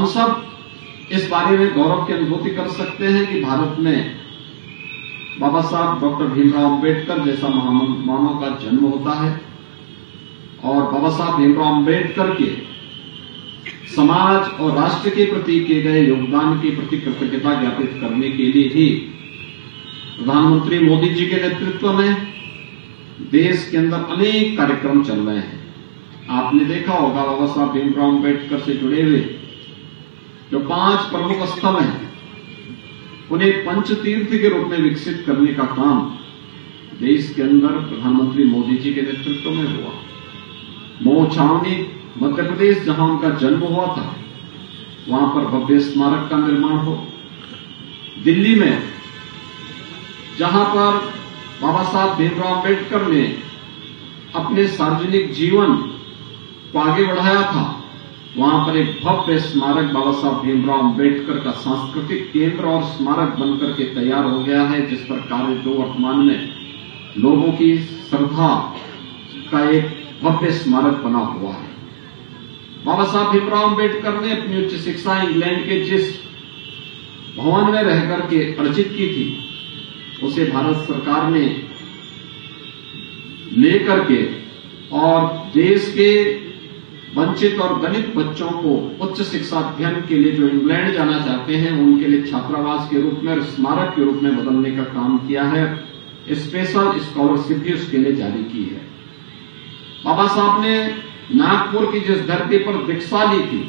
हम सब इस बारे में गौरव की अनुभूति कर सकते हैं कि भारत में बाबा साहब डॉक्टर भीमराव अंबेडकर जैसा महामानव का जन्म होता है और बाबा साहब भीमराव अंबेडकर के समाज और राष्ट्र के प्रति किए गए योगदान के प्रति कृतज्ञता ज्ञापित करने के लिए ही प्रधानमंत्री मोदी जी के नेतृत्व में देश के अंदर अनेक कार्यक्रम चल रहे हैं। आपने देखा होगा बाबा साहब भीमराव अंबेडकर से जुड़े हुए जो 5 प्रमुख स्थल हैं उन्हें पंचतीर्थ के रूप में विकसित करने का काम देश के अंदर प्रधानमंत्री मोदी जी के नेतृत्व में हुआ। मऊ छावनी मध्य प्रदेश जहां उनका जन्म हुआ था वहां पर भव्य स्मारक का निर्माण हो। दिल्ली में जहां पर बाबा साहब भीमराव अंबेडकर ने अपने सार्वजनिक जीवन को आगे बढ़ाया था वहां पर एक भव्य स्मारक बाबा साहब भीमराव अंबेडकर का सांस्कृतिक केंद्र और स्मारक बनकर के तैयार हो गया है, जिस पर कार्य जो वर्तमान में लोगों की श्रद्धा का एक भव्य स्मारक बना हुआ है। बाबा साहब भीमराव अंबेडकर ने अपनी उच्च शिक्षा इंग्लैंड के जिस भवन में रहकर के अर्जित की थी उसे भारत सरकार ने लेकर के और देश के वंचित और दलित बच्चों को उच्च शिक्षा अध्ययन के लिए जो इंग्लैंड जाना चाहते हैं उनके लिए छात्रावास के रूप में और स्मारक के रूप में बदलने का काम किया है। स्पेशल स्कॉलरशिप भी उसके लिए जारी की है। बाबा साहब ने नागपुर की जिस धरती पर दीक्षा ली थी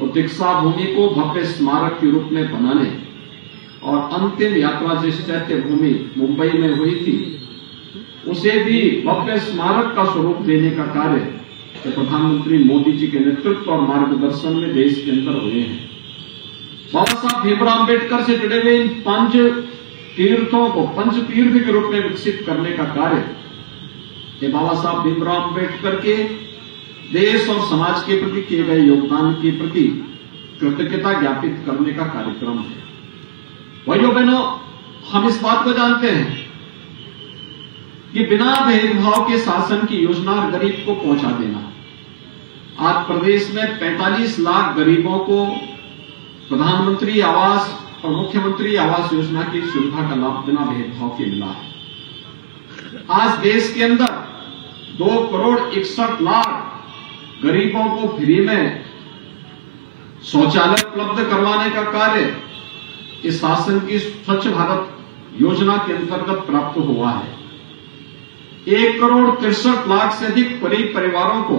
और दीक्षा भूमि को भव्य स्मारक के रूप में बनाने और अंतिम यात्रा जिस चैत्य भूमि मुंबई में हुई थी उसे भी भव्य स्मारक का स्वरूप देने का कार्य तो प्रधानमंत्री मोदी जी के नेतृत्व और मार्गदर्शन में देश के अंदर हुए हैं। बाबा साहब भीमराव अंबेडकर से जुड़े हुए इन 5 तीर्थों को पंचतीर्थ के रूप में विकसित करने का कार्य ये बाबा साहब भीमराव अंबेडकर के देश और समाज के प्रति किए गए योगदान के प्रति कृतज्ञता ज्ञापित करने का कार्यक्रम है। भाइयों बहनों, हम इस बात को जानते हैं कि बिना भेदभाव के शासन की योजना गरीब को पहुंचा देना। आज प्रदेश में 45 लाख गरीबों को प्रधानमंत्री आवास और मुख्यमंत्री आवास योजना की सुविधा का लाभ बिना भेदभाव के मिला है। आज देश के अंदर 2 करोड़ 61 लाख गरीबों को फ्री में शौचालय उपलब्ध करवाने का कार्य इस शासन की स्वच्छ भारत योजना के अंतर्गत प्राप्त हुआ है। 1 करोड़ 63 लाख से अधिक गरीब परिवारों को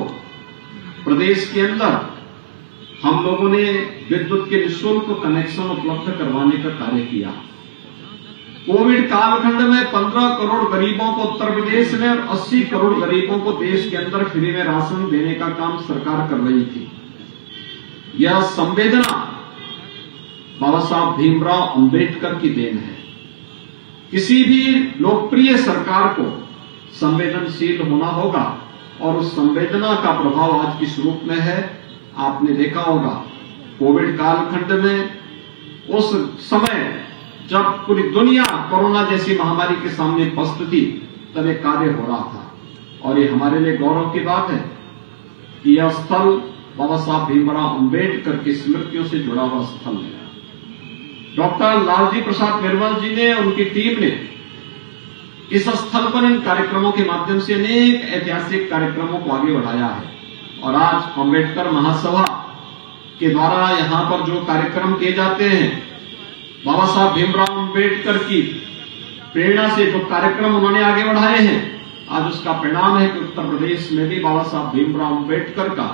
प्रदेश के अंदर हम लोगों ने विद्युत के निःशुल्क कनेक्शन उपलब्ध करवाने का कार्य किया। कोविड कालखंड में 15 करोड़ गरीबों को उत्तर प्रदेश में और 80 करोड़ गरीबों को देश के अंदर फ्री में राशन देने का काम सरकार कर रही थी। यह संवेदना बाबा साहब भीमराव अंबेडकर की देन है। किसी भी लोकप्रिय सरकार को संवेदनशील होना होगा और उस संवेदना का प्रभाव आज किस रूप में है आपने देखा होगा। कोविड कालखंड में उस समय जब पूरी दुनिया कोरोना जैसी महामारी के सामने पस्त थी तब एक कार्य हो रहा था और ये हमारे लिए गौरव की बात है कि यह स्थल बाबा साहब भीमराव अंबेडकर की स्मृतियों से जुड़ा हुआ स्थल है। डॉक्टर लालजी प्रसाद निर्मल जी ने उनकी टीम ने इस स्थल पर इन कार्यक्रमों के माध्यम से अनेक ऐतिहासिक कार्यक्रमों को आगे बढ़ाया है और आज अंबेडकर महासभा के द्वारा यहां पर जो कार्यक्रम किए जाते हैं बाबा साहब भीमराव अंबेडकर की प्रेरणा से जो कार्यक्रम उन्होंने आगे बढ़ाए हैं आज उसका परिणाम है कि उत्तर प्रदेश में भी बाबा साहब भीमराव अंबेडकर का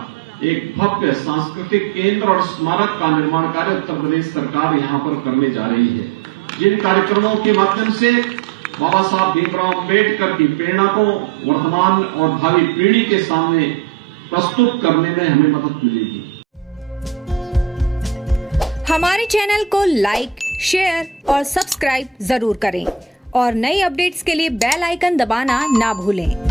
एक भव्य सांस्कृतिक केंद्र और स्मारक का निर्माण कार्य उत्तर प्रदेश सरकार यहां पर करने जा रही है। जिन कार्यक्रमों के माध्यम से बाबा साहब भीमराव अंबेडकर की प्रेरणा को वर्तमान और भावी पीढ़ी के सामने प्रस्तुत करने में हमें मदद मिलेगी। हमारे चैनल को लाइक, शेयर और सब्सक्राइब जरूर करें और नई अपडेट्स के लिए बेल आइकन दबाना ना भूलें।